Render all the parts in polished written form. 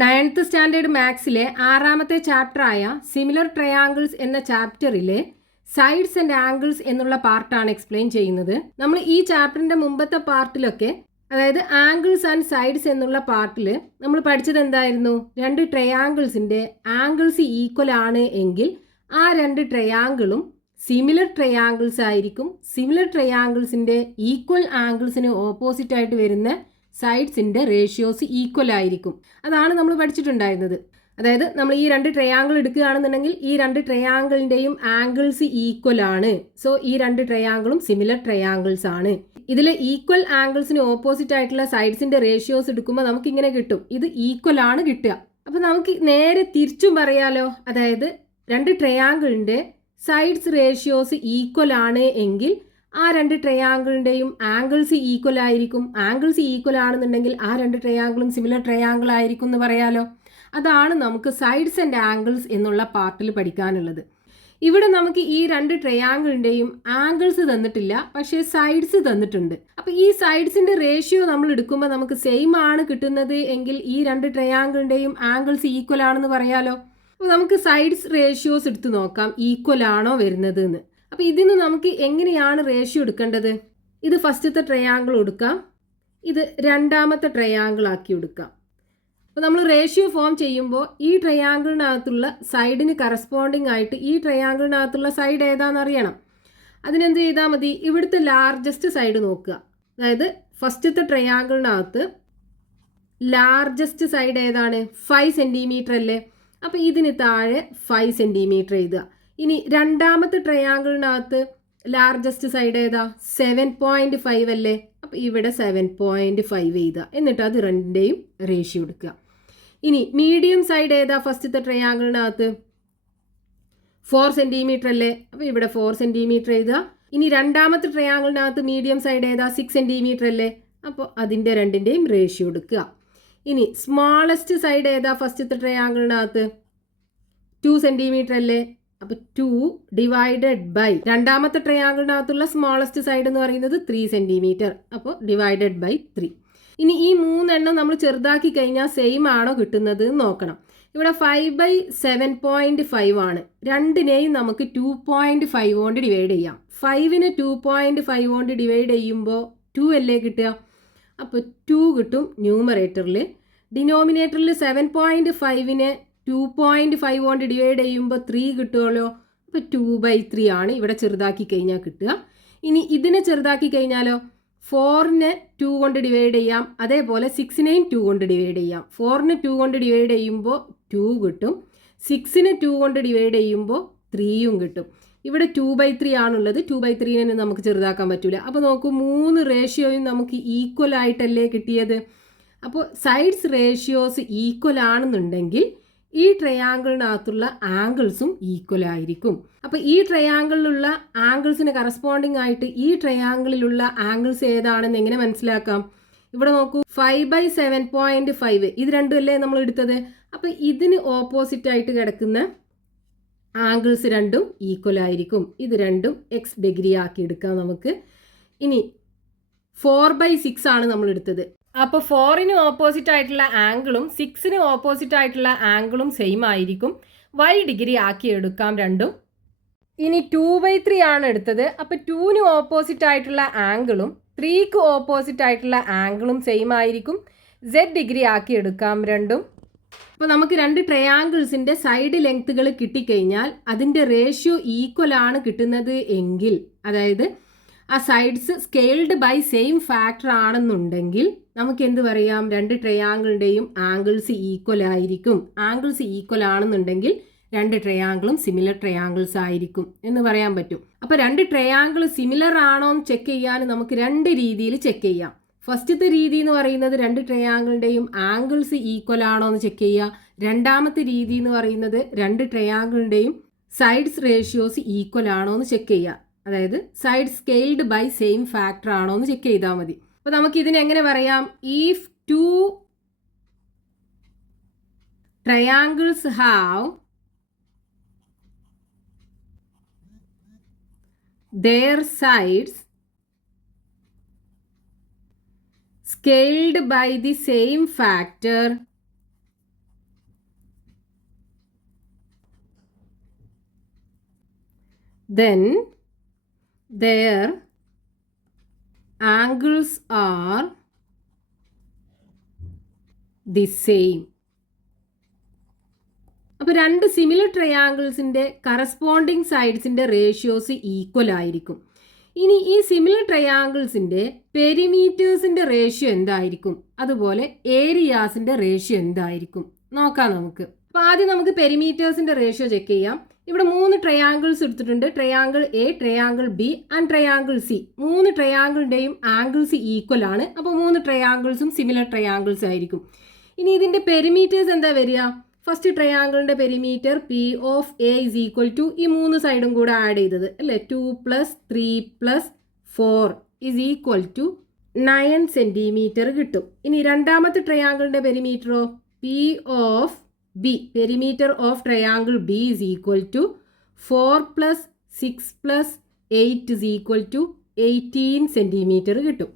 9th standard മാത്സിലെ 6ാമത്തെ ചാപ്റ്ററായ similar triangles എന്ന ചാപ്റ്ററിലെ sides and angles എന്നുള്ള പാർട്ടാണ് എക്സ്പ്ലെയിൻ ചെയ്യുന്നത്. നമ്മൾ ഈ ചാപ്റ്ററിന്റെ മുമ്പത്തെ പാർട്ടിലൊക്കെ, അതായത് ആംഗിൾസ് ആൻഡ് സൈഡ്സ് എന്നുള്ള പാർട്ടിൽ നമ്മൾ പഠിച്ചത് എന്തായിരുന്നു? രണ്ട് ട്രയാങ്കിൾസിന്റെ ആംഗിൾസ് ഈക്വൽ ആണ് എങ്കിൽ ആ രണ്ട് ട്രയാങ്കിളും സിമിലർ ട്രയാങ്കിൾസ് ആയിരിക്കും. സിമിലർ ട്രയാങ്കിൾസിന്റെ ഈക്വൽ ആംഗിൾസിന് ഓപ്പോസിറ്റ് ആയിട്ട് വരുന്ന സൈഡ്സിൻ്റെ റേഷ്യോസ് ഈക്വൽ ആയിരിക്കും. അതാണ് നമ്മൾ പഠിച്ചിട്ടുണ്ടായിരുന്നത്. അതായത് നമ്മൾ ഈ രണ്ട് ട്രയാങ്കിൾ എടുക്കുകയാണെന്നുണ്ടെങ്കിൽ ഈ രണ്ട് ട്രയാങ്കിളിൻ്റെയും ആംഗിൾസ് ഈക്വൽ ആണ്. സോ ഈ രണ്ട് ട്രയാങ്കിളും സിമിലർ ട്രയാങ്കിൾസ് ആണ്. ഇതിൽ ഈക്വൽ ആംഗിൾസിന് ഓപ്പോസിറ്റ് ആയിട്ടുള്ള സൈഡ്സിൻ്റെ റേഷ്യോസ് എടുക്കുമ്പോൾ നമുക്ക് ഇങ്ങനെ കിട്ടും. ഇത് ഈക്വൽ ആണ് കിട്ടുക. അപ്പോൾ നമുക്ക് നേരെ തിരിച്ചും പറയാലോ. അതായത് രണ്ട് ട്രയാങ്കിളിൻ്റെ സൈഡ്സ് റേഷ്യോസ് ഈക്വൽ ആണ് എങ്കിൽ ആ രണ്ട് ട്രയാങ്കിളിൻ്റെയും ആംഗിൾസ് ഈക്വൽ ആയിരിക്കും. ആംഗിൾസ് ഈക്വൽ ആണെന്നുണ്ടെങ്കിൽ ആ രണ്ട് ട്രയാങ്കിളും സിമിലർ ട്രയാങ്കിൾ ആയിരിക്കും എന്ന് പറയാലോ. അതാണ് നമുക്ക് സൈഡ്സ് ആൻഡ് ആംഗിൾസ് എന്നുള്ള പാർട്ടിൽ പഠിക്കാനുള്ളത്. ഇവിടെ നമുക്ക് ഈ രണ്ട് ട്രയാങ്കിളിൻ്റെയും ആംഗിൾസ് തന്നിട്ടില്ല, പക്ഷേ സൈഡ്സ് തന്നിട്ടുണ്ട്. അപ്പോൾ ഈ സൈഡ്സിൻ്റെ റേഷ്യോ നമ്മൾ എടുക്കുമ്പോൾ നമുക്ക് സെയിം ആണ് കിട്ടുന്നത് എങ്കിൽ ഈ രണ്ട് ട്രയാങ്കിളിൻ്റെയും ആംഗിൾസ് ഈക്വൽ ആണെന്ന് പറയാലോ. അപ്പോൾ നമുക്ക് സൈഡ്സ് റേഷ്യോസ് എടുത്ത് നോക്കാം, ഈക്വൽ ആണോ വരുന്നത് എന്ന്. അപ്പോൾ ഇതിന് നമുക്ക് എങ്ങനെയാണ് റേഷ്യോ എടുക്കേണ്ടത്? ഇത് ഫസ്റ്റത്തെ ട്രയാങ്കിൾ എടുക്കാം, ഇത് രണ്ടാമത്തെ ട്രയാങ്കിൾ ആക്കി എടുക്കാം. അപ്പോൾ നമ്മൾ റേഷ്യോ ഫോം ചെയ്യുമ്പോൾ ഈ ട്രയാങ്കിളിനകത്തുള്ള സൈഡിന് കറസ്പോണ്ടിങ് ആയിട്ട് ഈ ട്രയാങ്കിളിനകത്തുള്ള സൈഡ് ഏതാണെന്ന് അറിയണം. അതിനെന്ത് ചെയ്താൽ മതി? ഇവിടുത്തെ ലാർജസ്റ്റ് സൈഡ് നോക്കുക. അതായത് ഫസ്റ്റത്തെ ട്രയാങ്കിളിനകത്ത് ലാർജസ്റ്റ് സൈഡ് ഏതാണ്? 5 സെൻറ്റിമീറ്റർ അല്ലേ? അപ്പോൾ ഇതിന് താഴെ 5 സെൻറ്റിമീറ്റർ എഴുതുക. ഇനി രണ്ടാമത്തെ ട്രയാങ്കിളിനകത്ത് ലാർജസ്റ്റ് സൈഡ് ഏതാ? 7.5 അല്ലേ? അപ്പോൾ ഇവിടെ 7.5 എഴുതുക. എന്നിട്ട് അത് രണ്ടിൻ്റെയും റേഷ്യോ എടുക്കുക. ഇനി മീഡിയം സൈഡ് ഏതാ? ഫസ്റ്റത്തെ ട്രയാങ്കിളിനകത്ത് 4 സെൻറ്റിമീറ്റർ അല്ലേ? അപ്പോൾ ഇവിടെ 4 സെൻറ്റിമീറ്റർ എഴുതുക. ഇനി രണ്ടാമത്തെ ട്രയാങ്കിളിനകത്ത് മീഡിയം സൈഡ് ഏതാ? 6 സെൻറ്റിമീറ്റർ അല്ലേ? അപ്പോൾ അതിൻ്റെ രണ്ടിൻ്റെയും റേഷ്യോ എടുക്കുക. ഇനി സ്മോളസ്റ്റ് സൈഡ് ഏതാ? ഫസ്റ്റത്തെ ട്രയാങ്കിളിനകത്ത് 2 സെൻറ്റിമീറ്റർ അല്ലേ? അപ്പോൾ 2 ഡിവൈഡഡ് ബൈ രണ്ടാമത്തെ ട്രയാങ്കിളിനകത്തുള്ള സ്മോളസ്റ്റ് സൈഡ് എന്ന് പറയുന്നത് 3 സെൻറ്റിമീറ്റർ. അപ്പോൾ ഡിവൈഡഡ് ബൈ 3. ഇനി ഈ മൂന്നെണ്ണം നമ്മൾ ചെറുതാക്കി കഴിഞ്ഞാൽ സെയിം ആണോ കിട്ടുന്നത് നോക്കണം. ഇവിടെ 5/7.5 ആണ്. രണ്ടിനെയും നമുക്ക് 2.5 കൊണ്ട് ഡിവൈഡ് ചെയ്യാം. 5നെ 2.5 കൊണ്ട് ഡിവൈഡ് ചെയ്യുമ്പോൾ 2 അല്ലേ കിട്ടുക? അപ്പോൾ 2 കിട്ടും ന്യൂമറേറ്ററിൽ. ഡിനോമിനേറ്ററിൽ 7.5നെ 2.5 കൊണ്ട് ഡിവൈഡ് ചെയ്യുമ്പോൾ 3 കിട്ടുമല്ലോ. അപ്പോൾ 2/3 ആണ് ഇവിടെ ചെറുതാക്കി കഴിഞ്ഞാൽ കിട്ടുക. ഇനി ഇതിനെ ചെറുതാക്കി കഴിഞ്ഞാലോ? 4നെ 2 കൊണ്ട് ഡിവൈഡ് ചെയ്യാം. അതേപോലെ 6നെയും 2 കൊണ്ട് ഡിവൈഡ് ചെയ്യാം. 4നെ 2 കൊണ്ട് ഡിവൈഡ് ചെയ്യുമ്പോൾ 2 കിട്ടും. 6നെ 2 കൊണ്ട് ഡിവൈഡ് ചെയ്യുമ്പോൾ 3യും കിട്ടും. ഇവിടെ 2/3 ആണുള്ളത്. 2/3നെ നമുക്ക് ചെറുതാക്കാൻ പറ്റില്ല. അപ്പോൾ നോക്കൂ, 3 റേഷ്യോയും നമുക്ക് ഈക്വൽ ആയിട്ടല്ലേ കിട്ടിയത്. അപ്പോൾ സൈഡ്സ് റേഷ്യോസ് ഈക്വൽ ആണെന്നുണ്ടെങ്കിൽ ഈ ട്രയാങ്കിളിനകത്തുള്ള ആംഗിൾസും ഈക്വൽ ആയിരിക്കും. അപ്പോൾ ഈ ട്രയാങ്കിളിലുള്ള ആംഗിൾസിന് കറസ്പോണ്ടിങ് ആയിട്ട് ഈ ട്രയാങ്കിളിലുള്ള ആംഗിൾസ് ഏതാണെന്ന് എങ്ങനെ മനസ്സിലാക്കാം? ഇവിടെ നോക്കൂ, 5/7.5 ഇത് രണ്ടും അല്ലേ നമ്മൾ എടുത്തത്. അപ്പോൾ ഇതിന് ഓപ്പോസിറ്റ് ആയിട്ട് കിടക്കുന്ന ആംഗിൾസ് രണ്ടും ഈക്വൽ ആയിരിക്കും. ഇത് രണ്ടും എക്സ് ഡിഗ്രി ആക്കി എടുക്കാം നമുക്ക്. ഇനി 4/6 ആണ് നമ്മൾ എടുത്തത്. അപ്പോൾ 4ന് ഓപ്പോസിറ്റ് ആയിട്ടുള്ള ആംഗിളും 6ന് ഓപ്പോസിറ്റ് ആയിട്ടുള്ള ആംഗിളും സെയിം ആയിരിക്കും. y ഡിഗ്രി ആക്കി എടുക്കാം രണ്ടും. ഇനി 2/3 ആണ് എടുത്തത്. അപ്പോൾ 2ന് ഓപ്പോസിറ്റ് ആയിട്ടുള്ള ആംഗിളും 3ക്ക് ഓപ്പോസിറ്റ് ആയിട്ടുള്ള ആംഗിളും സെയിം ആയിരിക്കും. z ഡിഗ്രി ആക്കി എടുക്കാം രണ്ടും. അപ്പോൾ നമുക്ക് രണ്ട് ട്രയാങ്കിൾസിൻ്റെ സൈഡ് ലെങ്ത്തുകൾ കിട്ടിക്കഴിഞ്ഞാൽ അതിൻ്റെ റേഷ്യോ ഈക്വൽ ആണ് കിട്ടുന്നത് എങ്കിൽ, അതായത് ആ sides scaled by same factor ആണെന്നുണ്ടെങ്കിൽ നമുക്ക് എന്ത് പറയാം? രണ്ട് ട്രയാങ്കിളിൻ്റെയും ആംഗിൾസ് ഈക്വൽ ആയിരിക്കും. ആംഗിൾസ് ഈക്വൽ ആണെന്നുണ്ടെങ്കിൽ രണ്ട് ട്രയാങ്കിളും സിമിലർ ട്രയാങ്കിൾസ് ആയിരിക്കും എന്ന് പറയാൻ പറ്റും. അപ്പോൾ രണ്ട് ട്രയാങ്കിൾ സിമിലർ ആണോ എന്ന് ചെക്ക് ചെയ്യാൻ നമുക്ക് രണ്ട് രീതിയിൽ ചെക്ക് ചെയ്യാം. ഫസ്റ്റത്തെ രീതി എന്ന് പറയുന്നത് രണ്ട് ട്രയാങ്കിളിൻ്റെയും ആംഗിൾസ് ഈക്വൽ ആണോ എന്ന് ചെക്ക് ചെയ്യുക. രണ്ടാമത്തെ രീതി എന്ന് പറയുന്നത് രണ്ട് ട്രയാങ്കിളിൻ്റെയും സൈഡ്സ് റേഷ്യോസ് ഈക്വൽ ആണോ എന്ന് ചെക്ക് ചെയ്യുക. അതായത് side scaled by same factor ആണോ എന്ന് ചെക്ക് ചെയ്താൽ മതി. അപ്പോൾ നമുക്ക് ഇതിനെ എങ്ങനെ പറയാം? If 2 triangles have their sides scaled by the same factor, then their angles are the same. അപ്പോൾ രണ്ട് സിമിലർ ട്രയാങ്കിൾസിൻ്റെ കറസ്പോണ്ടിങ് സൈഡ്സിൻ്റെ റേഷ്യോസ് ഈക്വൽ ആയിരിക്കും. ഇനി ഈ സിമിലർ ട്രയാങ്കിൾസിൻ്റെ പെരിമീറ്റേഴ്സിൻ്റെ റേഷ്യോ എന്തായിരിക്കും, അതുപോലെ ഏരിയാസിൻ്റെ റേഷ്യോ എന്തായിരിക്കും നോക്കാം നമുക്ക്. അപ്പോൾ ആദ്യം നമുക്ക് പെരിമീറ്റേഴ്സിൻ്റെ റേഷ്യോ ചെക്ക് ചെയ്യാം. ഇവിടെ 3 ട്രയാങ്കിൾസ് എടുത്തിട്ടുണ്ട്. Triangle A, triangle B and triangle C. 3 ട്രയാങ്കിളിൻ്റെയും ആംഗിൾസ് ഈക്വൽ ആണ്. അപ്പോൾ 3 ട്രയാങ്കിൾസും സിമിലർ ട്രയാങ്കിൾസ് ആയിരിക്കും. ഇനി ഇതിൻ്റെ പെരിമീറ്റേഴ്സ് എന്താ വരിക? ഫസ്റ്റ് ട്രയാങ്കിളിൻ്റെ perimeter P of A is equal to ഈ 3 സൈഡും കൂടെ ആഡ് ചെയ്തത് അല്ലേ, 2 + 3 + 4 ഇസ് ഈക്വൽ ടു 9 സെൻറ്റിമീറ്റർ കിട്ടും. ഇനി രണ്ടാമത്തെ ട്രയാങ്കിളിൻ്റെ പെരിമീറ്ററോ P of B, perimeter of triangle B is equal to 4 + 6 + 8 is equal to 18 centimetre കിട്ടും.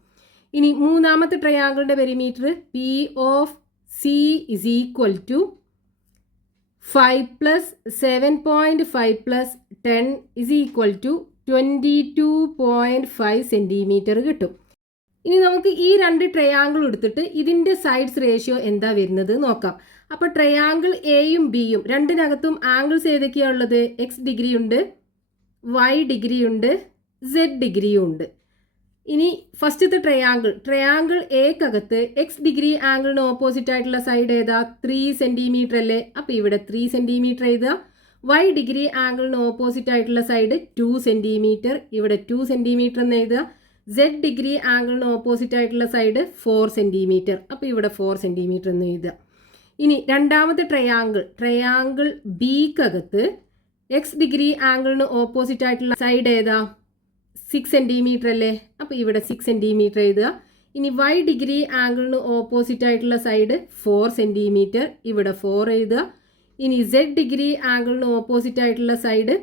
ഇനി മൂന്നാമത്തെ ട്രയാങ്കിളിൻ്റെ perimeter P of C is equal to 5 + 7.5 + 10 is equal to 22.5 centimetre കിട്ടും. ഇനി നമുക്ക് ഈ 2 ട്രയാങ്കിൾ എടുത്തിട്ട് ഇതിൻ്റെ സൈഡ്സ് റേഷ്യോ എന്താ വരുന്നത് നോക്കാം. അപ്പോൾ ട്രയാങ്കിൾ എയും ബിയും രണ്ടിനകത്തും ആംഗിൾസ് ഏതൊക്കെയാണ് ഉള്ളത്? എക്സ് ഡിഗ്രി ഉണ്ട്, വൈ ഡിഗ്രി ഉണ്ട്, സെഡ് ഡിഗ്രിയും ഉണ്ട്. ഇനി ഫസ്റ്റത്തെ ട്രയാങ്കിൾ എക്കകത്ത് എക്സ് ഡിഗ്രി ആംഗിളിന് ഓപ്പോസിറ്റ് ആയിട്ടുള്ള സൈഡ് ഏതാ? 3 സെൻറ്റിമീറ്റർ അല്ലേ. അപ്പോൾ ഇവിടെ 3 സെൻറ്റിമീറ്റർ എഴുതുക. വൈ ഡിഗ്രി ആംഗിളിന് ഓപ്പോസിറ്റ് ആയിട്ടുള്ള സൈഡ് 2 സെൻറ്റിമീറ്റർ, ഇവിടെ 2 സെൻറ്റിമീറ്റർ എന്ന് എഴുതുക. സെഡ് ഡിഗ്രി ആംഗിളിന് ഓപ്പോസിറ്റ് ആയിട്ടുള്ള സൈഡ് 4 സെൻറ്റിമീറ്റർ, അപ്പോൾ ഇവിടെ 4 സെൻറ്റിമീറ്റർ എന്ന് എഴുതുക. ഇനി രണ്ടാമത്തെ ട്രയാങ്കിൾ ബിക്കകത്ത് എക്സ് ഡിഗ്രി ആംഗിളിന് ഓപ്പോസിറ്റ് ആയിട്ടുള്ള സൈഡ് ഏതാ? 6 സെൻറ്റിമീറ്റർ അല്ലേ, അപ്പോൾ ഇവിടെ 6 സെൻറ്റിമീറ്റർ എഴുതുക. ഇനി വൈ ഡിഗ്രി ആംഗിളിന് ഓപ്പോസിറ്റ് ആയിട്ടുള്ള സൈഡ് 4 സെൻറ്റിമീറ്റർ, ഇവിടെ 4 എഴുതുക. ഇനി സെഡ് ഡിഗ്രി ആംഗിളിന് ഓപ്പോസിറ്റ് ആയിട്ടുള്ള സൈഡ്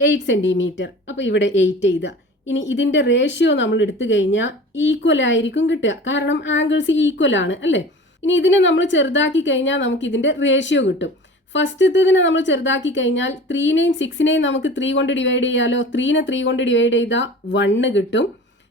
8 സെൻറ്റിമീറ്റർ, അപ്പോൾ ഇവിടെ 8 എഴുതുക. ഇനി ഇതിൻ്റെ റേഷ്യോ നമ്മൾ എടുത്തു കഴിഞ്ഞാൽ ഈക്വൽ ആയിരിക്കും കിട്ടുക, കാരണം ആംഗിൾസ് ഈക്വൽ ആണ് അല്ലേ. ഇനി ഇതിനെ നമ്മൾ ചെറുതാക്കി കഴിഞ്ഞാൽ നമുക്ക് ഇതിൻ്റെ റേഷ്യോ കിട്ടും. ഫസ്റ്റത്തേതിനെ നമ്മൾ ചെറുതാക്കി കഴിഞ്ഞാൽ 3നെയും 6നെയും നമുക്ക് 3 കൊണ്ട് ഡിവൈഡ് ചെയ്യാമല്ലോ. 3നെ 3 കൊണ്ട് ഡിവൈഡ് ചെയ്താൽ 1 കിട്ടും.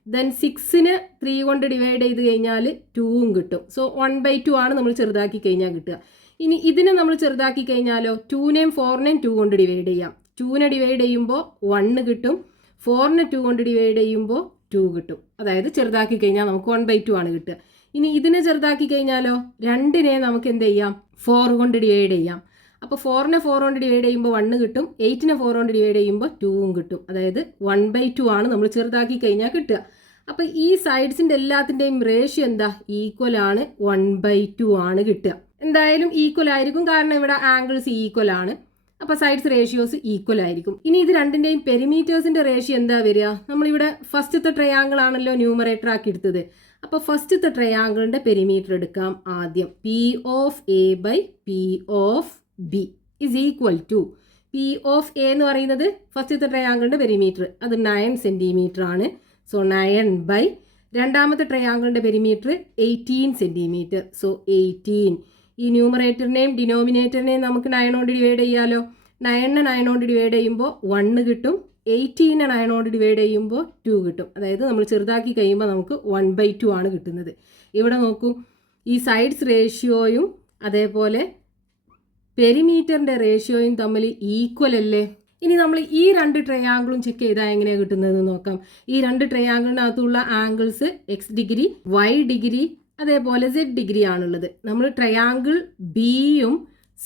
ദെൻ 6നെ 3 കൊണ്ട് ഡിവൈഡ് ചെയ്ത് കഴിഞ്ഞാൽ 2ഉം കിട്ടും. സോ 1/2 ആണ് നമ്മൾ ചെറുതാക്കി കഴിഞ്ഞാൽ കിട്ടുക. ഇനി ഇതിനെ നമ്മൾ ചെറുതാക്കി കഴിഞ്ഞാലോ 2നെയും 4നെയും 2 കൊണ്ട് ഡിവൈഡ് ചെയ്യാം. 2നെ ഡിവൈഡ് ചെയ്യുമ്പോൾ 1 കിട്ടും, 4നെ 2 കൊണ്ട് ഡിവൈഡ് ചെയ്യുമ്പോൾ 2 കിട്ടും. അതായത് ചെറുതാക്കി കഴിഞ്ഞാൽ നമുക്ക് 1/2 ആണ് കിട്ടുക. ഇനി ഇതിനെ ചെറുതാക്കി കഴിഞ്ഞാലോ 2നെ നമുക്ക് എന്ത് ചെയ്യാം? 4 കൊണ്ട് ഡിവൈഡ് ചെയ്യാം. അപ്പോൾ 4നെ 4 കൊണ്ട് ഡിവൈഡ് ചെയ്യുമ്പോൾ 1 കിട്ടും, 8നെ 4 കൊണ്ട് ഡിവൈഡ് ചെയ്യുമ്പോൾ 2ഉം കിട്ടും. അതായത് 1/2 ആണ് നമ്മൾ ചെറുതാക്കി കഴിഞ്ഞാൽ കിട്ടുക. അപ്പോൾ ഈ സൈഡ്സിൻ്റെ എല്ലാത്തിൻ്റെയും റേഷ്യോ എന്താ? ഈക്വൽ ആണ്, 1/2 ആണ് കിട്ടുക. എന്തായാലും ഈക്വൽ ആയിരിക്കും, കാരണം ഇവിടെ ആംഗിൾസ് ഈക്വൽ ആണ്. അപ്പോൾ സൈഡ്സ് റേഷ്യോസ് ഈക്വൽ ആയിരിക്കും. ഇനി ഇത് രണ്ടിൻ്റെയും പെരിമീറ്റേഴ്സിൻ്റെ റേഷ്യോ എന്താ വരിക? നമ്മളിവിടെ ഫസ്റ്റത്തെ ട്രയാങ്കിൾ ആണല്ലോ ന്യൂമറേറ്റർ ആക്കി എടുത്തത്. അപ്പോൾ ഫസ്റ്റത്തെ ട്രയാങ്കിളിൻ്റെ പെരിമീറ്റർ എടുക്കാം ആദ്യം. P of A by P of B is equal to, P of A എന്ന് പറയുന്നത് ഫസ്റ്റത്തെ ട്രയാങ്കിളിൻ്റെ പെരിമീറ്റർ, അത് 9 സെൻറ്റിമീറ്റർ ആണ്. സോ 9 ബൈ രണ്ടാമത്തെ ട്രയാങ്കിളിൻ്റെ പെരിമീറ്റർ 18 സെൻറ്റിമീറ്റർ. സോ 18. ഈ ന്യൂമറേറ്ററിനെയും ഡിനോമിനേറ്ററിനെയും നമുക്ക് 9 കൊണ്ട് ഡിവൈഡ് ചെയ്യാമല്ലോ. 9നെ 9 കൊണ്ട് ഡിവൈഡ് ചെയ്യുമ്പോൾ 1 കിട്ടും, 18നെ 9 കൊണ്ട് ഡിവൈഡ് ചെയ്യുമ്പോൾ 2 കിട്ടും. അതായത് നമ്മൾ ചെറുതാക്കി കഴിയുമ്പോൾ നമുക്ക് 1/2 ആണ് കിട്ടുന്നത്. ഇവിടെ നോക്കൂ, ഈ സൈഡ്സ് റേഷ്യോയും അതേപോലെ പെരിമീറ്ററിൻ്റെ റേഷ്യോയും തമ്മിൽ ഈക്വൽ അല്ലേ. ഇനി നമ്മൾ ഈ 2 ട്രയാങ്കിളും ചെക്ക് ചെയ്താൽ എങ്ങനെയാണ് കിട്ടുന്നത് നോക്കാം. ഈ 2 ട്രയാങ്കിളിനകത്തുള്ള angles X degree, Y degree, അതേപോലെ സെഡ് ഡിഗ്രി ആണുള്ളത്. നമ്മൾ ട്രയാങ്കിൾ ബിയും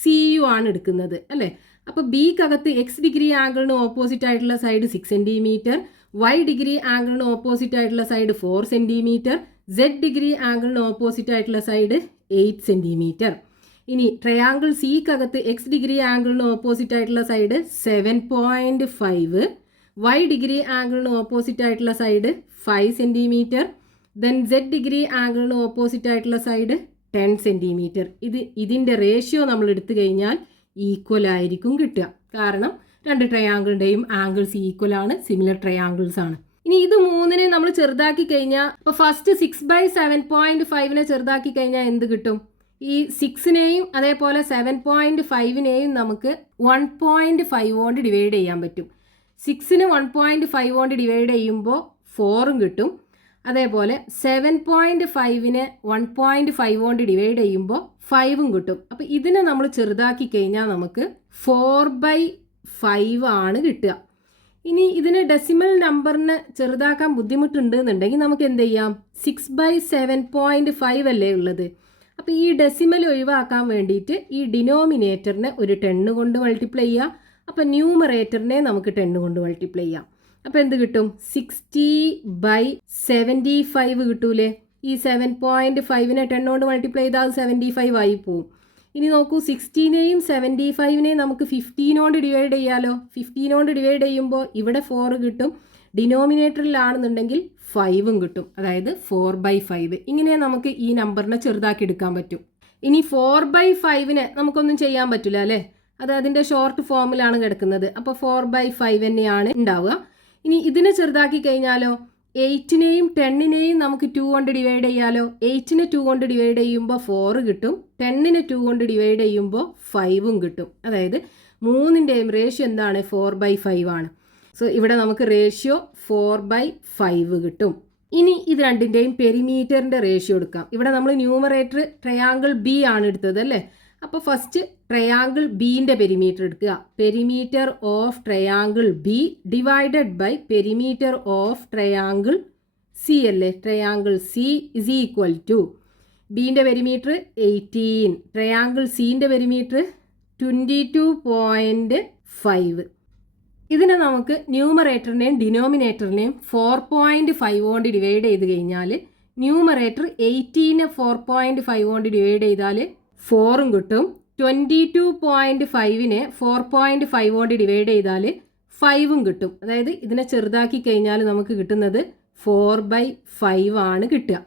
സിയും ആണ് എടുക്കുന്നത് അല്ലേ. അപ്പോൾ ബിക്കകത്ത് എക്സ് ഡിഗ്രി ആംഗിളിന് ഓപ്പോസിറ്റ് ആയിട്ടുള്ള സൈഡ് 6 സെൻറ്റിമീറ്റർ, വൈ ഡിഗ്രി ആംഗിളിന് ഓപ്പോസിറ്റ് ആയിട്ടുള്ള സൈഡ് 4 സെൻറ്റിമീറ്റർ, സെഡ് ഡിഗ്രി ആംഗിളിന് ഓപ്പോസിറ്റ് ആയിട്ടുള്ള സൈഡ് 8 സെൻറ്റിമീറ്റർ. ഇനി ട്രയാങ്കിൾ സിക്കകത്ത് എക്സ് ഡിഗ്രി ആംഗിളിന് ഓപ്പോസിറ്റ് ആയിട്ടുള്ള സൈഡ് 7.5, വൈ ഡിഗ്രി ആംഗിളിന് ഓപ്പോസിറ്റ് ആയിട്ടുള്ള side 5 centimetre, then Z degree ആംഗിളിന് ഓപ്പോസിറ്റ് ആയിട്ടുള്ള സൈഡ് 10 സെൻറ്റിമീറ്റർ. ഇതിൻ്റെ റേഷ്യോ നമ്മൾ എടുത്തു കഴിഞ്ഞാൽ ഈക്വൽ ആയിരിക്കും കിട്ടുക, കാരണം 2 ട്രയാങ്കിളിൻ്റെയും ആംഗിൾസ് ഈക്വൽ ആണ്, സിമിലർ ട്രയാങ്കിൾസ് ആണ്. ഇനി ഇത് 3നെ നമ്മൾ ചെറുതാക്കി കഴിഞ്ഞാൽ, ഇപ്പോൾ ഫസ്റ്റ് 6/7.5നെ ചെറുതാക്കി കഴിഞ്ഞാൽ എന്ത് കിട്ടും? ഈ 6നെയും അതേപോലെ 7.5നെയും നമുക്ക് 1.5 കൊണ്ട് ഡിവൈഡ് ചെയ്യാൻ പറ്റും. 6നെ 1.5 കൊണ്ട് ഡിവൈഡ് ചെയ്യുമ്പോൾ 4ഉം കിട്ടും. അതേപോലെ 7.5നെ 1.5 കൊണ്ട് ഡിവൈഡ് ചെയ്യുമ്പോൾ 5ഉം കിട്ടും. അപ്പോൾ ഇതിനെ നമ്മൾ ചെറുതാക്കി കഴിഞ്ഞാൽ നമുക്ക് 4/5 ആണ് കിട്ടുക. ഇനി ഇതിന് ഡെസിമൽ നമ്പറിന് ചെറുതാക്കാൻ ബുദ്ധിമുട്ടുണ്ട് എന്നുണ്ടെങ്കിൽ നമുക്ക് എന്ത് ചെയ്യാം, 6/7.5 അല്ലേ ഉള്ളത്. അപ്പോൾ ഈ ഡെസിമൽ ഒഴിവാക്കാൻ വേണ്ടിയിട്ട് ഈ ഡിനോമിനേറ്ററിനെ ഒരു 10 കൊണ്ട് മൾട്ടിപ്ലൈ ചെയ്യുക. അപ്പോൾ ന്യൂമറേറ്ററിനെ നമുക്ക് 10 കൊണ്ട് മൾട്ടിപ്ലൈ ചെയ്യാം. അപ്പോൾ എന്ത് കിട്ടും, 60/75 കിട്ടൂലേ. ഈ 7.5നെ 10 കൊണ്ട് മൾട്ടിപ്ലൈ ചെയ്താൽ 75 ആയി പോവും. ഇനി നോക്കൂ, 16നെയും 75നെയും നമുക്ക് 15 കൊണ്ട് ഡിവൈഡ് ചെയ്യാലോ. 15 കൊണ്ട് ഡിവൈഡ് ചെയ്യുമ്പോൾ ഇവിടെ 4 കിട്ടും, ഡിനോമിനേറ്ററിലാണെന്നുണ്ടെങ്കിൽ 5ഉം കിട്ടും, അതായത് 4/5. ഇങ്ങനെ നമുക്ക് ഈ നമ്പറിനെ ചെറുതാക്കി എടുക്കാൻ പറ്റും. ഇനി 4/5നെ നമുക്കൊന്നും ചെയ്യാൻ പറ്റില്ല അല്ലേ, അത് അതിൻ്റെ ഷോർട്ട് ഫോമിലാണ് കിടക്കുന്നത്. അപ്പോൾ 4/5 തന്നെയാണ് ഉണ്ടാവുക. ഇനി ഇതിനെ ചെറുതാക്കി കഴിഞ്ഞാലോ, 8നെയും 10നെയും നമുക്ക് 2 കൊണ്ട് ഡിവൈഡ് ചെയ്യാലോ. 8നെ 2 കൊണ്ട് ഡിവൈഡ് ചെയ്യുമ്പോൾ 4 കിട്ടും, 10നെ 2 കൊണ്ട് ഡിവൈഡ് ചെയ്യുമ്പോൾ 5ഉം കിട്ടും. അതായത് മൂന്നിൻ്റെയും റേഷ്യോ എന്താണ്, 4/5 ആണ്. സോ ഇവിടെ നമുക്ക് റേഷ്യോ 4/5 കിട്ടും. ഇനി ഇത് രണ്ടിൻ്റെയും പെരിമീറ്ററിൻ്റെ റേഷ്യോ എടുക്കാം. ഇവിടെ നമ്മൾ ന്യൂമറേറ്റർ ട്രയാങ്കിൾ ബി ആണ് എടുത്തത് അല്ലേ. അപ്പോൾ ഫസ്റ്റ് ട്രയാങ്കിൾ ബീൻ്റെ പെരിമീറ്റർ എടുക്കുക. Perimeter of triangle B divided by perimeter of triangle C അല്ലേ. Triangle C is equal to ബീൻ്റെ പെരിമീറ്റർ 18, ട്രയാങ്കിൾ സീൻ്റെ പെരിമീറ്റർ 22.5. ഇതിനെ നമുക്ക് ന്യൂമറേറ്ററിനെയും ഡിനോമിനേറ്ററിനെയും 4.5 കൊണ്ട് ഡിവൈഡ് ചെയ്ത് കഴിഞ്ഞാൽ ന്യൂമറേറ്റർ 18നെ 4.5 കൊണ്ട് ഡിവൈഡ് ചെയ്താൽ 4ഉം കിട്ടും. 22.5നെ 4.5 കൊണ്ട് ഡിവൈഡ് ചെയ്താൽ 5ഉം കിട്ടും. അതായത് ഇതിനെ ചെറുതാക്കി കഴിഞ്ഞാൽ നമുക്ക് കിട്ടുന്നത് 4/5 ആണ് കിട്ടുക.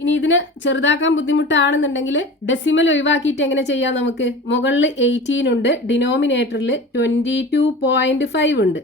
ഇനി ഇതിനെ ചെറുതാക്കാൻ ബുദ്ധിമുട്ടാണെന്നുണ്ടെങ്കിൽ ഡെസിമൽ ഒഴിവാക്കിയിട്ട് എങ്ങനെ ചെയ്യാം, നമുക്ക് മുകളിൽ 18 ഉണ്ട്, ഡിനോമിനേറ്ററിൽ 22.5 ഉണ്ട്.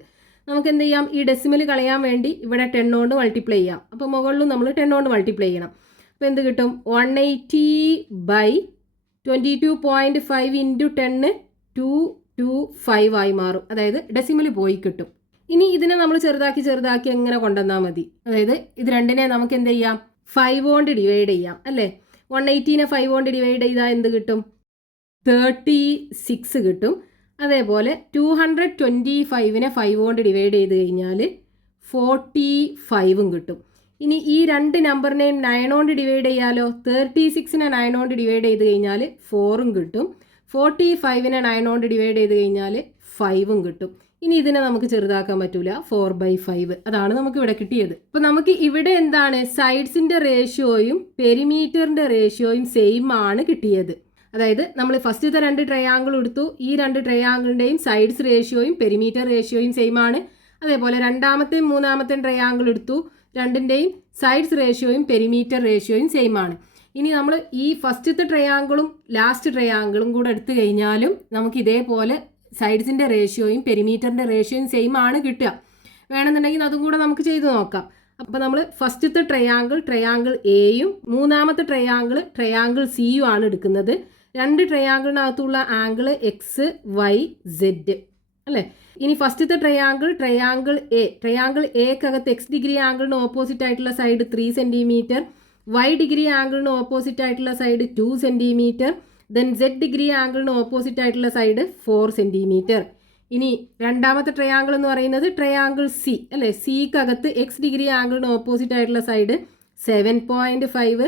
നമുക്ക് എന്ത് ചെയ്യാം, ഈ ഡെസിമൽ കളയാൻ വേണ്ടി ഇവിടെ 10 കൊണ്ട് മൾട്ടിപ്ലൈ ചെയ്യാം. അപ്പോൾ മുകളിലും നമ്മൾ 10 കൊണ്ട് മൾട്ടിപ്ലൈ ചെയ്യണം. അപ്പോൾ എന്ത് കിട്ടും, 180/22.5 ഇൻറ്റു 10 225 ആയി മാറും. അതായത് ഡെസിമൽ പോയി കിട്ടും. ഇനി ഇതിനെ നമ്മൾ ചെറുതാക്കി എങ്ങനെ കൊണ്ടുവന്നാൽ മതി. അതായത് ഇത് രണ്ടിനെ നമുക്ക് എന്ത് ചെയ്യാം, 5 കൊണ്ട് ഡിവൈഡ് ചെയ്യാം അല്ലേ. 180നെ 5 കൊണ്ട് ഡിവൈഡ് ചെയ്താൽ എന്ത് കിട്ടും, 36 കിട്ടും. അതേപോലെ 225നെ 5 കൊണ്ട് ഡിവൈഡ് ചെയ്ത് കഴിഞ്ഞാൽ 45ഉം കിട്ടും. ഇനി ഈ രണ്ട് നമ്പറിനെയും 9 കൊണ്ട് ഡിവൈഡ് ചെയ്യാലോ. 36നെ 9 കൊണ്ട് ഡിവൈഡ് ചെയ്ത് കഴിഞ്ഞാൽ 4ഉം കിട്ടും. 45നെ 9 കൊണ്ട് ഡിവൈഡ് ചെയ്ത് കഴിഞ്ഞാൽ 5ഉം കിട്ടും. ഇനി ഇതിനെ നമുക്ക് ചെറുതാക്കാൻ പറ്റൂല, 4/5. അതാണ് നമുക്ക് ഇവിടെ കിട്ടിയത്. അപ്പോൾ നമുക്ക് ഇവിടെ എന്താണ്, സൈഡ്സിൻ്റെ റേഷ്യോയും പെരിമീറ്ററിൻ്റെ റേഷ്യോയും സെയിം ആണ് കിട്ടിയത്. അതായത് നമ്മൾ ഫസ്റ്റത്തെ 2 ട്രയാങ്കിൾ എടുത്തു, ഈ 2 ട്രയാങ്കിളിൻ്റെയും സൈഡ്സ് റേഷ്യോയും പെരിമീറ്റർ റേഷ്യോയും സെയിം ആണ്. അതേപോലെ രണ്ടാമത്തെയും മൂന്നാമത്തെയും ട്രയാങ്കിൾ എടുത്തു, രണ്ടിൻ്റെയും സൈഡ്സ് റേഷ്യോയും പെരിമീറ്റർ റേഷ്യോയും സെയിം ആണ്. ഇനി നമ്മൾ ഈ ഫസ്റ്റത്തെ ട്രയാങ്കിളും ലാസ്റ്റ് ട്രയാങ്കിളും കൂടെ എടുത്തു കഴിഞ്ഞാലും നമുക്ക് ഇതേപോലെ സൈഡ്സിൻ്റെ റേഷ്യോയും പെരിമീറ്ററിൻ്റെ റേഷ്യോയും സെയിം ആണ് കിട്ടുക. വേണമെന്നുണ്ടെങ്കിൽ അതും കൂടെ നമുക്ക് ചെയ്ത് നോക്കാം. അപ്പോൾ നമ്മൾ ഫസ്റ്റത്തെ ട്രയാങ്കിൾ എയും മൂന്നാമത്തെ ട്രയാങ്കിൾ സിയും ആണ് എടുക്കുന്നത്. 2 ട്രയാങ്കിളിനകത്തുള്ള ആംഗിൾ എക്സ് വൈ സെഡ് അല്ലേ. ഇനി ഫസ്റ്റത്തെ ട്രയാങ്കിൾ എക്കകത്ത് എക്സ് ഡിഗ്രി ആംഗിളിന് ഓപ്പോസിറ്റ് ആയിട്ടുള്ള സൈഡ് 3 സെൻറ്റിമീറ്റർ, വൈ ഡിഗ്രി ആംഗിളിന് ഓപ്പോസിറ്റ് ആയിട്ടുള്ള side 2 centimetre, then Z degree ആംഗിളിന് ഓപ്പോസിറ്റ് ആയിട്ടുള്ള സൈഡ് 4 സെൻറ്റിമീറ്റർ. ഇനി രണ്ടാമത്തെ ട്രയാങ്കിൾ എന്ന് പറയുന്നത് ട്രയാങ്കിൾ സി അല്ലേ. സിക്കകത്ത് എക്സ് ഡിഗ്രി ആംഗിളിന് ഓപ്പോസിറ്റ് ആയിട്ടുള്ള സൈഡ് 7.5,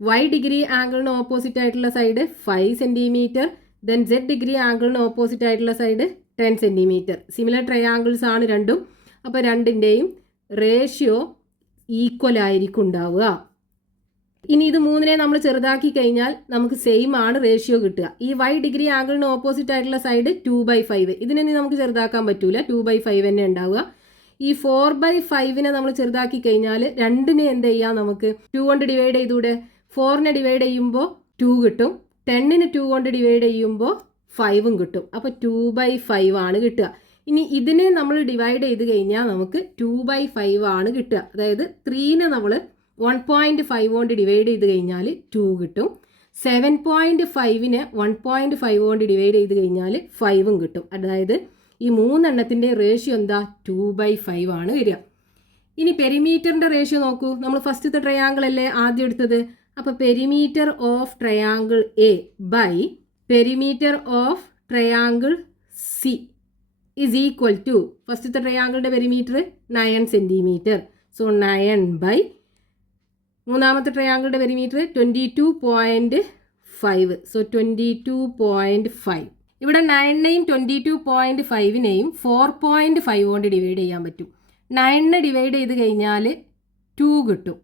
വൈ ഡിഗ്രി ആംഗിളിന് ഓപ്പോസിറ്റ് ആയിട്ടുള്ള side 5 centimetre, then Z degree ആംഗിളിന് ഓപ്പോസിറ്റ് ആയിട്ടുള്ള സൈഡ് 10 സെൻറ്റിമീറ്റർ. സിമിലർ ട്രയാങ്കിൾസ് ആണ് രണ്ടും. അപ്പോൾ രണ്ടിൻ്റെയും റേഷ്യോ ഈക്വൽ ആയിരിക്കും ഉണ്ടാവുക. ഇനി ഇത് മൂന്നിനെ നമ്മൾ ചെറുതാക്കി കഴിഞ്ഞാൽ നമുക്ക് സെയിം ആണ് റേഷ്യോ കിട്ടുക. ഈ വൈ ഡിഗ്രി ആംഗിളിന് ഓപ്പോസിറ്റ് ആയിട്ടുള്ള സൈഡ് 2/5, ഇതിനെ നമുക്ക് ചെറുതാക്കാൻ പറ്റൂല, 2/5 തന്നെ ഉണ്ടാവുക. ഈ 4/5നെ നമ്മൾ ചെറുതാക്കി കഴിഞ്ഞാൽ രണ്ടിനെ എന്ത് ചെയ്യാം, നമുക്ക് 2 കൊണ്ട് ഡിവൈഡ് ചെയ്തൂടെ. 4നെ ഡിവൈഡ് ചെയ്യുമ്പോൾ 2 കിട്ടും, 10നെ 2 കൊണ്ട് ഡിവൈഡ് ചെയ്യുമ്പോൾ 5ഉം കിട്ടും. അപ്പോൾ 2/5 ആണ് കിട്ടുക. ഇനി ഇതിനെ നമ്മൾ ഡിവൈഡ് ചെയ്ത് കഴിഞ്ഞാൽ നമുക്ക് 2/5 ആണ് കിട്ടുക. അതായത് 3നെ നമ്മൾ 1.5 കൊണ്ട് ഡിവൈഡ് ചെയ്ത് കഴിഞ്ഞാൽ 2 കിട്ടും. 7.5നെ 1.5 കൊണ്ട് ഡിവൈഡ് ചെയ്ത് കഴിഞ്ഞാൽ 5ഉം കിട്ടും. അതായത് ഈ 3 റേഷ്യോ എന്താ 2/5 ആണ് വരിക. ഇനി പെരിമീറ്ററിൻ്റെ റേഷ്യോ നോക്കൂ. നമ്മൾ ഫസ്റ്റത്തെ ട്രയാങ്കിൾ അല്ലേ ആദ്യം എടുത്തത്. അപ്പോൾ perimeter of triangle A by perimeter of triangle C is equal to ഫസ്റ്റത്തെ ട്രയാങ്കിളിൻ്റെ പെരിമീറ്റർ 9 സെൻറ്റിമീറ്റർ. സോ 9/, മൂന്നാമത്തെ ട്രയാങ്കിളിൻ്റെ പെരിമീറ്റർ 22.5. സോ 22.5. ഇവിടെ 9നെയും 22.5നെയും 4.5 കൊണ്ട് ഡിവൈഡ് ചെയ്യാൻ പറ്റും. 9നെ ഡിവൈഡ് ചെയ്ത് കഴിഞ്ഞാൽ 2 കിട്ടും.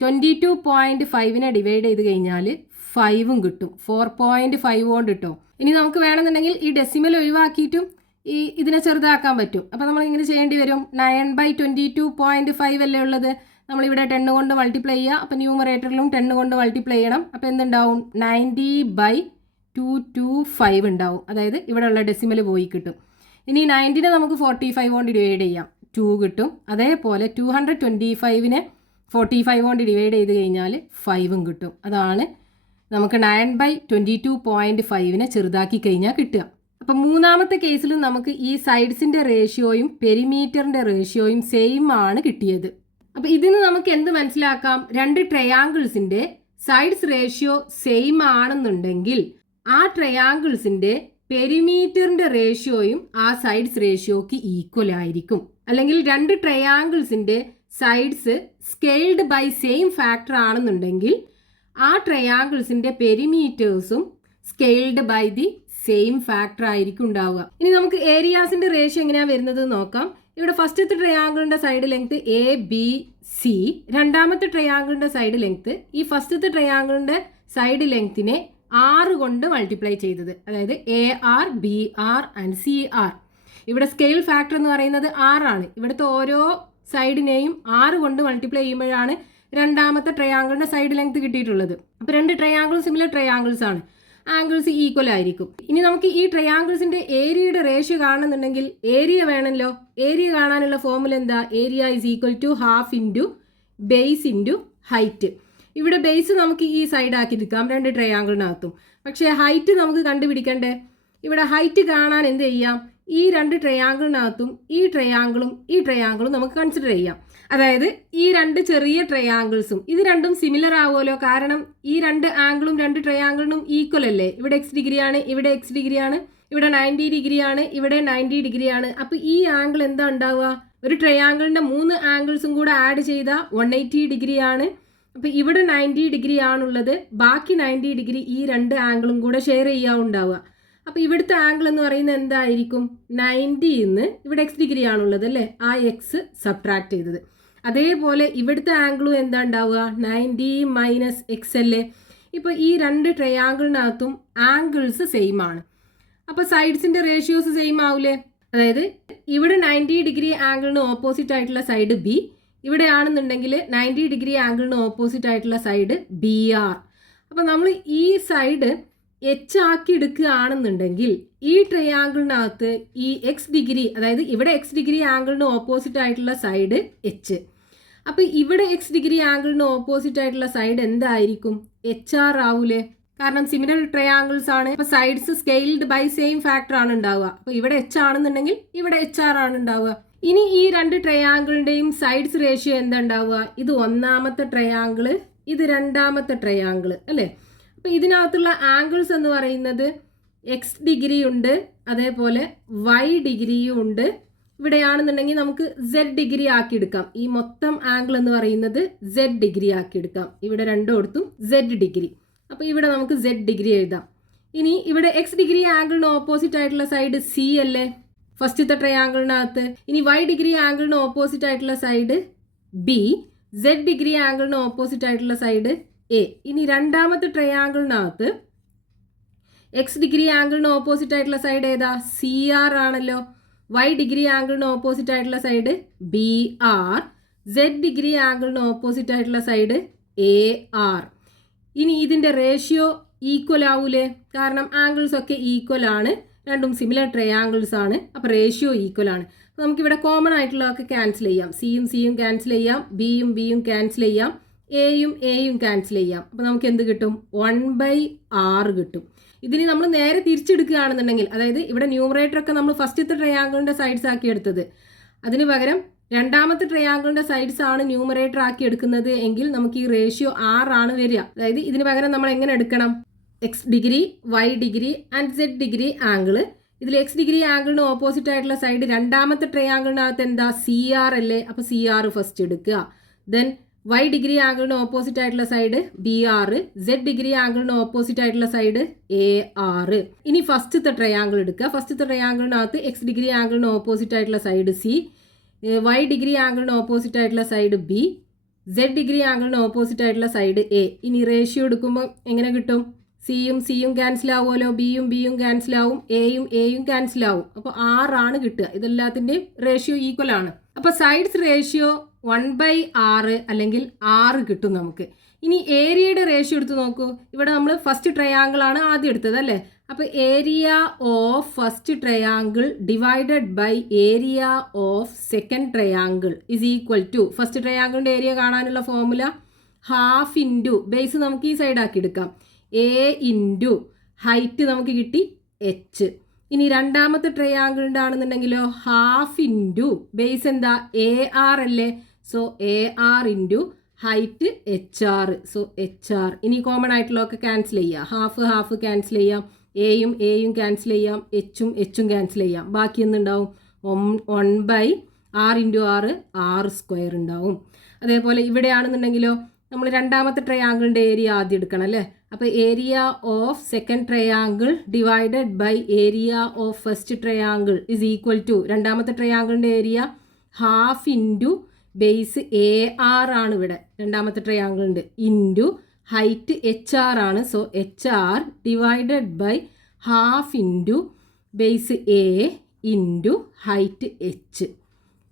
22.5നെ ഡിവൈഡ് ചെയ്ത് കഴിഞ്ഞാൽ 5ഉം കിട്ടും. 4.5 കൊണ്ട് കിട്ടും. ഇനി നമുക്ക് വേണമെന്നുണ്ടെങ്കിൽ ഈ ഡെസിമൽ ഒഴിവാക്കിയിട്ടും ഇതിനെ ചെറുതാക്കാൻ പറ്റും. അപ്പോൾ നമ്മൾ ഇങ്ങനെ ചെയ്യേണ്ടി വരും. 9/22.5 അല്ലേ ഉള്ളത്. നമ്മളിവിടെ 10 കൊണ്ട് മൾട്ടിപ്ലൈ ചെയ്യുക. അപ്പോൾ ന്യൂമറേറ്ററിലും 10 കൊണ്ട് മൾട്ടിപ്ലൈ ചെയ്യണം. അപ്പോൾ എന്തുണ്ടാവും? 90/225 ഉണ്ടാവും. അതായത് ഇവിടെ ഉള്ള ഡെസിമൽ പോയി കിട്ടും. ഇനി 90നെ നമുക്ക് 45 കൊണ്ട് ഡിവൈഡ് ചെയ്യാം. 2 കിട്ടും. അതേപോലെ 225നെ 45 കൊണ്ട് ഡിവൈഡ് ചെയ്ത് കഴിഞ്ഞാൽ 5ഉം കിട്ടും. അതാണ് നമുക്ക് 9/22.5നെ ചെറുതാക്കി കഴിഞ്ഞാൽ കിട്ടുക. അപ്പം മൂന്നാമത്തെ കേസിലും നമുക്ക് ഈ സൈഡ്സിൻ്റെ റേഷ്യോയും പെരിമീറ്ററിൻ്റെ റേഷ്യോയും സെയിം ആണ് കിട്ടിയത്. അപ്പോൾ ഇതിന് നമുക്ക് എന്ത് മനസ്സിലാക്കാം? രണ്ട് ട്രയാങ്കിൾസിൻ്റെ സൈഡ്സ് റേഷ്യോ സെയിം ആണെന്നുണ്ടെങ്കിൽ ആ ട്രയാങ്കിൾസിൻ്റെ പെരിമീറ്ററിൻ്റെ റേഷ്യോയും ആ സൈഡ്സ് റേഷ്യോക്ക് ഈക്വൽ ആയിരിക്കും. അല്ലെങ്കിൽ രണ്ട് ട്രയാങ്കിൾസിൻ്റെ sides scaled by same factor ആണെന്നുണ്ടെങ്കിൽ ആ ട്രയാങ്കിൾസിൻ്റെ പെരിമീറ്റേഴ്സും scaled by the same factor ആയിരിക്കും ഉണ്ടാവുക. ഇനി നമുക്ക് ഏരിയാസിൻ്റെ റേഷ്യോ എങ്ങനെയാണ് വരുന്നത് നോക്കാം. ഇവിടെ ഫസ്റ്റത്തെ ട്രയാങ്കിളിൻ്റെ സൈഡ് ലെങ്ത് ABC, രണ്ടാമത്തെ ട്രയാങ്കിളിൻ്റെ സൈഡ് ലെങ്ത് ഈ ഫസ്റ്റത്തെ ട്രയാങ്കിളിൻ്റെ സൈഡ് ലെങ്ത്തിനെ 6 കൊണ്ട് മൾട്ടിപ്ലൈ ചെയ്തത്. അതായത് AR, BR ആൻഡ് CR. ഇവിടെ സ്കെയിൽ ഫാക്ടർ എന്ന് പറയുന്നത് 6 ആണ്. ഇവിടുത്തെ ഓരോ സൈഡിനെയും 6 കൊണ്ട് മൾട്ടിപ്ലൈ ചെയ്യുമ്പോഴാണ് രണ്ടാമത്തെ ട്രയാങ്കിളിൻ്റെ സൈഡ് ലെങ്ത് കിട്ടിയിട്ടുള്ളത്. അപ്പോൾ രണ്ട് ട്രയാങ്കിളും സിമിലർ ട്രയാങ്കിൾസ് ആണ്. ആംഗിൾസ് ഈക്വൽ ആയിരിക്കും. ഇനി നമുക്ക് ഈ ട്രയാങ്കിൾസിൻ്റെ ഏരിയയുടെ റേഷ്യോ കാണുന്നുണ്ടെങ്കിൽ ഏരിയ വേണമല്ലോ. ഏരിയ കാണാനുള്ള ഫോർമുല എന്താ? Area is equal to half into base into height. ഇവിടെ ബേസ് നമുക്ക് ഈ സൈഡ് ആക്കി എടുക്കാം രണ്ട് ട്രയാങ്കിളിനകത്തും. പക്ഷേ ഹൈറ്റ് നമുക്ക് കണ്ടുപിടിക്കണ്ടേ? ഇവിടെ ഹൈറ്റ് കാണാൻ എന്ത് ചെയ്യാം? ഈ രണ്ട് ട്രയാങ്കിളിനകത്തും ഈ ട്രയാങ്കിളും നമുക്ക് കൺസിഡർ ചെയ്യാം. അതായത് ഈ രണ്ട് ചെറിയ ട്രയാങ്കിൾസും ഇത് രണ്ടും സിമിലർ ആവുമല്ലോ. കാരണം ഈ രണ്ട് ആംഗിളും രണ്ട് ട്രയാങ്കിളിനും ഈക്വൽ അല്ലേ. ഇവിടെ x ഡിഗ്രിയാണ്, ഇവിടെ x ഡിഗ്രിയാണ്, ഇവിടെ 90 ഡിഗ്രിയാണ്, ഇവിടെ 90 ഡിഗ്രിയാണ്. അപ്പോൾ ഈ ആംഗിൾ എന്താ ഉണ്ടാവുക? ഒരു ട്രയാങ്കിളിൻ്റെ 3 ആംഗിൾസും കൂടെ ആഡ് ചെയ്താൽ 180 ഡിഗ്രിയാണ്. അപ്പോൾ ഇവിടെ 90 ഡിഗ്രി ആണുള്ളത്. ബാക്കി 90 ഡിഗ്രി ഈ രണ്ട് ആംഗിളും കൂടെ ഷെയർ ചെയ്യാവുണ്ടാവുക. അപ്പോൾ ഇവിടുത്തെ ആംഗിൾ എന്ന് പറയുന്നത് എന്തായിരിക്കും? 90ന്ന് ഇവിടെ x ഡിഗ്രി ആണുള്ളത് അല്ലേ, ആ x സബ്ട്രാക്ട് ചെയ്തത്. അതേപോലെ ഇവിടുത്തെ ആംഗിളും എന്താ ഉണ്ടാവുക? 90 മൈനസ് x അല്ലേ. ഇപ്പോൾ ഈ രണ്ട് ട്രയാങ്കിളിനകത്തും ആംഗിൾസ് സെയിം ആണ്. അപ്പോൾ സൈഡ്സിൻ്റെ റേഷ്യോസ് സെയിം ആവില്ലേ? അതായത് ഇവിടെ 90 ഡിഗ്രി ആംഗിളിന് ഓപ്പോസിറ്റ് ആയിട്ടുള്ള സൈഡ് B, ഇവിടെ ആണെന്നുണ്ടെങ്കിൽ 90 ഡിഗ്രി ആംഗിളിന് ഓപ്പോസിറ്റ് ആയിട്ടുള്ള സൈഡ് BR. അപ്പോൾ നമ്മൾ ഈ സൈഡ് എച്ച് ആക്കി എടുക്കുകയാണെന്നുണ്ടെങ്കിൽ ഈ ട്രയാങ്കിളിനകത്ത് ഈ x ഡിഗ്രി, അതായത് ഇവിടെ x ഡിഗ്രി ആംഗിളിന് ഓപ്പോസിറ്റ് ആയിട്ടുള്ള സൈഡ് എച്ച്. അപ്പോൾ ഇവിടെ x ഡിഗ്രി ആംഗിളിന് ഓപ്പോസിറ്റ് ആയിട്ടുള്ള സൈഡ് എന്തായിരിക്കും? HR ആവൂലേ? കാരണം സിമിലർ ട്രയാങ്കിൾസ് ആണ്. അപ്പോൾ sides scaled by same factor ആണ് ഉണ്ടാവുക. അപ്പോൾ ഇവിടെ H ആണെന്നുണ്ടെങ്കിൽ ഇവിടെ HR ആണ് ഉണ്ടാവുക. ഇനി ഈ രണ്ട് ട്രയാങ്കിളിൻ്റെയും സൈഡ്സ് റേഷ്യോ എന്താ ഉണ്ടാവുക? ഇത് ഒന്നാമത്തെ ട്രയാങ്കിള്, ഇത് രണ്ടാമത്തെ ട്രയാങ്കിള് അല്ലേ. അപ്പോൾ ഇതിനകത്തുള്ള ആംഗിൾസ് എന്ന് പറയുന്നത് x ഡിഗ്രി ഉണ്ട്, അതേപോലെ y ഡിഗ്രിയും ഉണ്ട്. ഇവിടെയാണെന്നുണ്ടെങ്കിൽ നമുക്ക് z ഡിഗ്രി ആക്കി എടുക്കാം. ഈ മൊത്തം ആംഗിൾ എന്ന് പറയുന്നത് z ഡിഗ്രി ആക്കി എടുക്കാം. ഇവിടെ രണ്ടിടത്തും z ഡിഗ്രി. അപ്പോൾ ഇവിടെ നമുക്ക് z ഡിഗ്രി എഴുതാം. ഇനി ഇവിടെ x ഡിഗ്രി ആംഗിളിന് ഓപ്പോസിറ്റ് ആയിട്ടുള്ള സൈഡ് C അല്ലേ ഫസ്റ്റത്തെ ട്രയാങ്കിളിനകത്ത്. ഇനി y ഡിഗ്രി ആംഗിളിന് ഓപ്പോസിറ്റ് ആയിട്ടുള്ള സൈഡ് B, z ഡിഗ്രി ആംഗിളിന് ഓപ്പോസിറ്റ് ആയിട്ടുള്ള സൈഡ് A. ഇനി രണ്ടാമത്തെ ട്രയാങ്കിളിനകത്ത് x ഡിഗ്രി ആംഗിളിന് ഓപ്പോസിറ്റ് ആയിട്ടുള്ള സൈഡ് ഏതാ? CR ആണല്ലോ. y ഡിഗ്രി ആംഗിളിന് ഓപ്പോസിറ്റ് ആയിട്ടുള്ള സൈഡ് BR, z ഡിഗ്രി ആംഗിളിന് ഓപ്പോസിറ്റ് ആയിട്ടുള്ള സൈഡ് AR. ഇനി ഇതിൻ്റെ റേഷ്യോ ഈക്വൽ ആവൂലേ? കാരണം ആംഗിൾസ് ഒക്കെ ഈക്വൽ ആണ്, രണ്ടും സിമിലർ ട്രയാങ്കിൾസ് ആണ്. അപ്പോൾ റേഷ്യോ ഈക്വൽ ആണ്. അപ്പോൾ നമുക്കിവിടെ കോമൺ ആയിട്ടുള്ളതൊക്കെ ക്യാൻസൽ ചെയ്യാം. സിയും ക്യാൻസൽ ചെയ്യാം, ബിയും ക്യാൻസൽ ചെയ്യാം, എയും ക്യാൻസൽ ചെയ്യാം. അപ്പോൾ നമുക്ക് എന്ത് കിട്ടും? 1/r കിട്ടും. ഇതിന് നമ്മൾ നേരെ തിരിച്ചെടുക്കുകയാണെന്നുണ്ടെങ്കിൽ, അതായത് ഇവിടെ ന്യൂമറേറ്റർ ഒക്കെ നമ്മൾ ഫസ്റ്റത്തെ ട്രയാങ്കിളിൻ്റെ സൈഡ്സ് ആക്കി എടുത്തത്, അതിന് പകരം രണ്ടാമത്തെ ട്രയാങ്കിളിൻ്റെ സൈഡ്സ് ആണ് ന്യൂമറേറ്റർ ആക്കി എടുക്കുന്നത് എങ്കിൽ നമുക്ക് ഈ റേഷ്യോ 6 ആണ് വരിക. അതായത് ഇതിന് പകരം നമ്മൾ എങ്ങനെ എടുക്കണം? X degree, Y degree and Z degree angle. ഇതിൽ എക്സ് ഡിഗ്രി ആംഗിളിന് ഓപ്പോസിറ്റ് ആയിട്ടുള്ള സൈഡ് രണ്ടാമത്തെ ട്രയാങ്കിളിനകത്ത് എന്താ? CR അല്ലേ? അപ്പോൾ CR ഫസ്റ്റ് എടുക്കുക. ദെൻ വൈ ഡിഗ്രി ആംഗിളിന് ഓപ്പോസിറ്റ് ആയിട്ടുള്ള സൈഡ് BR, സെഡ് ഡിഗ്രി ആംഗിളിന് ഓപ്പോസിറ്റ് ആയിട്ടുള്ള സൈഡ് AR. ഇനി ഫസ്റ്റത്തെ ട്രയാങ്കിൾ എടുക്കുക. ഫസ്റ്റത്തെ ട്രയാങ്കിളിനകത്ത് എക്സ് ഡിഗ്രി ആംഗിളിന് ഓപ്പോസിറ്റ് ആയിട്ടുള്ള സൈഡ് C, വൈ ഡിഗ്രി ആംഗിളിന് ഓപ്പോസിറ്റ് ആയിട്ടുള്ള സൈഡ് B, സെഡ് ഡിഗ്രി ആംഗിളിന് ഓപ്പോസിറ്റ് ആയിട്ടുള്ള സൈഡ് A. ഇനി റേഷ്യോ എടുക്കുമ്പോൾ എങ്ങനെ കിട്ടും? സിയും സിയും ക്യാൻസൽ ആവുമല്ലോ, ബിയും ബിയും ക്യാൻസൽ ആവും, എയും എയും ക്യാൻസൽ ആവും. അപ്പോൾ 6 ആണ് കിട്ടുക. ഇതെല്ലാത്തിൻ്റെയും റേഷ്യോ ഈക്വൽ ആണ്. അപ്പോൾ സൈഡ്സ് റേഷ്യോ 1/6 അല്ലെങ്കിൽ 6 കിട്ടും നമുക്ക്. ഇനി ഏരിയയുടെ റേഷ്യോ എടുത്ത് നോക്കൂ. ഇവിടെ നമ്മൾ ഫസ്റ്റ് ട്രയാങ്കിൾ ആണ് ആദ്യം എടുത്തത് അല്ലേ? അപ്പോൾ area of first triangle divided by area of second triangle is equal to, first ട്രയാങ്കിളിൻ്റെ ഏരിയ കാണാനുള്ള ഫോർമുല ഹാഫ് ഇൻറ്റു ബേസ് നമുക്ക് ഈ സൈഡാക്കി എടുക്കാം, A ഇൻറ്റു ഹൈറ്റ് നമുക്ക് കിട്ടി H. ഇനി രണ്ടാമത്തെ ട്രയാങ്കിളിൻ്റെ ആണെന്നുണ്ടെങ്കിലോ ഹാഫ് ഇൻറ്റു ബേസ് എന്താ? AR അല്ലേ? So AR into height HR, so HR. ഇനി കോമൺ ആയിട്ടുള്ളതൊക്കെ ക്യാൻസൽ ചെയ്യാം. ഹാഫ് ഹാഫ് ക്യാൻസൽ ചെയ്യാം, എയും എയും ക്യാൻസൽ ചെയ്യാം, എച്ചും എച്ചും ക്യാൻസൽ ചെയ്യാം. ബാക്കി എന്തുണ്ടാവും? 1/r ഇൻറ്റു R സ്ക്വയർ ഉണ്ടാവും. അതേപോലെ ഇവിടെ ആണെന്നുണ്ടെങ്കിലോ നമ്മൾ രണ്ടാമത്തെ ട്രയാങ്കിളിൻ്റെ ഏരിയ ആദ്യം എടുക്കണം അല്ലേ? അപ്പോൾ area of second triangle divided by area of first triangle is equal to, രണ്ടാമത്തെ ട്രയാങ്കിളിൻ്റെ area half into base AR ആണ് ഇവിടെ രണ്ടാമത്തെ ട്രയാങ്കിളിൻ്റെ, ഇൻറ്റു ഹൈറ്റ് HR ആണ്. So HR divided by half into base A into height H.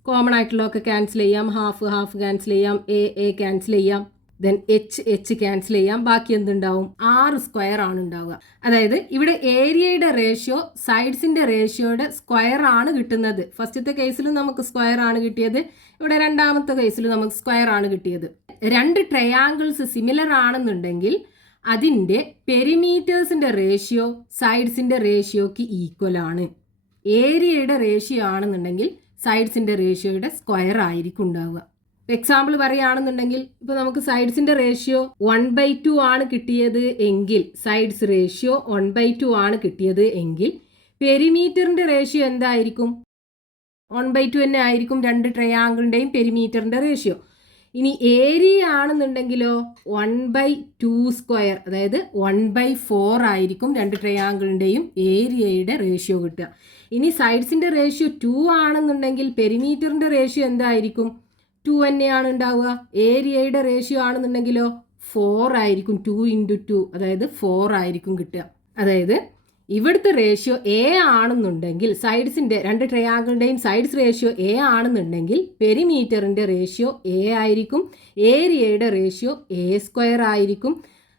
Common ആയിട്ടുള്ളതൊക്കെ cancel ചെയ്യാം, half half cancel ചെയ്യാം, A ക്യാൻസൽ ചെയ്യാം, ദെൻ H ക്യാൻസൽ ചെയ്യാം. ബാക്കി എന്തുണ്ടാവും? R സ്ക്വയർ ആണ് ഉണ്ടാവുക. അതായത് ഇവിടെ ഏരിയയുടെ റേഷ്യോ സൈഡ്സിൻ്റെ റേഷ്യോയുടെ സ്ക്വയർ ആണ് കിട്ടുന്നത്. ഫസ്റ്റത്തെ കേസിലും നമുക്ക് സ്ക്വയർ ആണ് കിട്ടിയത്, ഇവിടെ രണ്ടാമത്തെ കേസിലും നമുക്ക് സ്ക്വയർ ആണ് കിട്ടിയത്. രണ്ട് ട്രയാങ്കിൾസ് സിമിലർ ആണെന്നുണ്ടെങ്കിൽ അതിൻ്റെ പെരിമീറ്റേഴ്സിൻ്റെ റേഷ്യോ സൈഡ്സിൻ്റെ റേഷ്യോക്ക് ഈക്വൽ ആണ്. ഏരിയയുടെ റേഷ്യോ ആണെന്നുണ്ടെങ്കിൽ സൈഡ്സിൻ്റെ റേഷ്യോയുടെ സ്ക്വയർ ആയിരിക്കും ഉണ്ടാവുക. എക്സാമ്പിൾ പറയുകയാണെന്നുണ്ടെങ്കിൽ ഇപ്പോൾ നമുക്ക് സൈഡ്സിൻ്റെ റേഷ്യോ 1/2 ആണ് കിട്ടിയത് എങ്കിൽ, സൈഡ്സ് റേഷ്യോ 1/2 ആണ് കിട്ടിയത് എങ്കിൽ പെരിമീറ്ററിൻ്റെ റേഷ്യോ എന്തായിരിക്കും? 1/2 തന്നെ ആയിരിക്കും രണ്ട് ട്രയാങ്കിളിൻ്റെയും പെരിമീറ്ററിൻ്റെ റേഷ്യോ. ഇനി ഏരിയ ആണെന്നുണ്ടെങ്കിലോ 1/2 സ്ക്വയർ, അതായത് 1/4 ആയിരിക്കും രണ്ട് ട്രയാങ്കിളിൻ്റെയും ഏരിയയുടെ റേഷ്യോ കിട്ടുക. ഇനി സൈഡ്സിൻ്റെ റേഷ്യോ 2 ആണെന്നുണ്ടെങ്കിൽ പെരിമീറ്ററിൻ്റെ റേഷ്യോ എന്തായിരിക്കും? 2 തന്നെയാണ് ഉണ്ടാവുക. ഏരിയയുടെ റേഷ്യോ ആണെന്നുണ്ടെങ്കിലോ 4 ആയിരിക്കും. 2 ഇൻറ്റു 2 അതായത് 4 ആയിരിക്കും കിട്ടുക. അതായത് ഇവിടുത്തെ റേഷ്യോ A ആണെന്നുണ്ടെങ്കിൽ, സൈഡ്സിൻ്റെ രണ്ട് ട്രയാങ്കിളിൻ്റെയും സൈഡ്സ് റേഷ്യോ A ആണെന്നുണ്ടെങ്കിൽ പെരിമീറ്ററിൻ്റെ റേഷ്യോ A ആയിരിക്കും, ഏരിയയുടെ റേഷ്യോ A സ്ക്വയർ ആയിരിക്കും.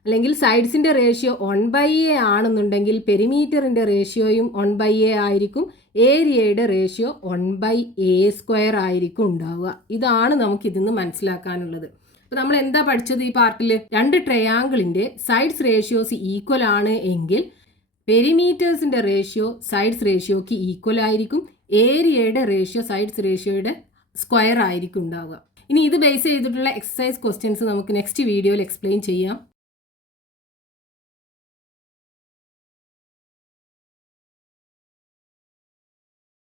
അല്ലെങ്കിൽ സൈഡ്സിൻ്റെ റേഷ്യോ 1/A ആണെന്നുണ്ടെങ്കിൽ പെരിമീറ്ററിൻ്റെ റേഷ്യോയും 1/A ആയിരിക്കും, ഏരിയയുടെ റേഷ്യോ 1/A സ്ക്വയർ ആയിരിക്കും ഉണ്ടാവുക. ഇതാണ് നമുക്ക് ഇതിന്ന് മനസ്സിലാക്കാനുള്ളത്. അപ്പോൾ നമ്മൾ എന്താ പഠിച്ചത് ഈ പാർട്ടിൽ? രണ്ട് ട്രയാങ്കിളിൻ്റെ സൈഡ്സ് റേഷ്യോസ് ഈക്വൽ ആണ് എങ്കിൽ പെരിമീറ്റേഴ്സിൻ്റെ റേഷ്യോ സൈഡ്സ് റേഷ്യോക്ക് ഈക്വൽ ആയിരിക്കും, ഏരിയയുടെ റേഷ്യോ സൈഡ്സ് റേഷ്യോയുടെ സ്ക്വയർ ആയിരിക്കും ഉണ്ടാവുക. ഇനി ഇത് ബേസ് ചെയ്തിട്ടുള്ള എക്സസൈസ് ക്വസ്റ്റ്യൻസ് നമുക്ക് നെക്സ്റ്റ് വീഡിയോയിൽ എക്സ്പ്ലെയിൻ ചെയ്യാം.